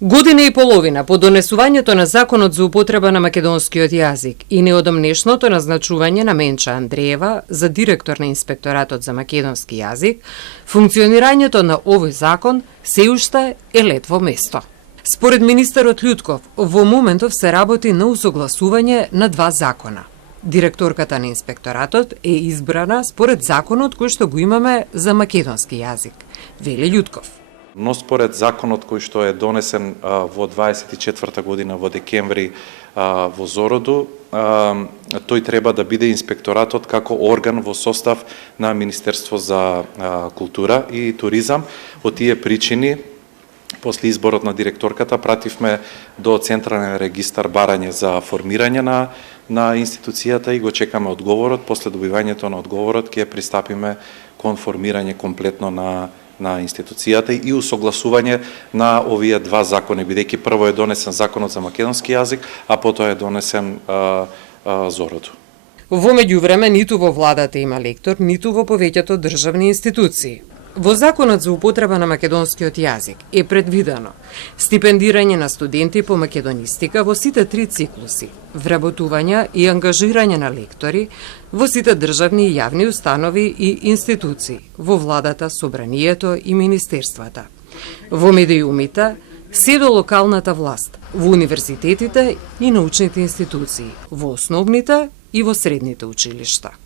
Година и половина по донесувањето на Законот за употреба на македонскиот јазик и неодамнешното назначување на Менча Андреева за директор на Инспекторатот за македонски јазик, функционирањето на овој закон се уште е лет во место. Според министерот Љутков, во моментов се работи на усогласување на два закона. Директорката на Инспекторатот е избрана според законот кој што го имаме за македонски јазик, вели Љутков. Но според законот кој што е донесен во 24 година во декември во Зороду, тој треба да биде инспекторатот како орган во состав на Министерство за култура и туризам. Од тие причини, после изборот на директорката, пративме до Централен регистар барање за формирање на институцијата и го чекаме одговорот. После добивањето на одговорот ќе пристапиме кон формирање комплетно на институцијата и усогласување на овие два закони, бидејќи прво е донесен Законот за македонски јазик, а потоа е донесен Зороду. Во меѓувреме, ниту во владата има лектор, ниту во повеќето државни институции. Во Законот за употреба на македонскиот јазик е предвидено стипендирање на студенти по македонистика во сите 3 циклуси, вработување и ангажирање на лектори во сите државни и јавни установи и институции, во владата, собранието и министерствата, во медиумите, се до локалната власт, во универзитетите и научните институции, во основните и во средните училишта.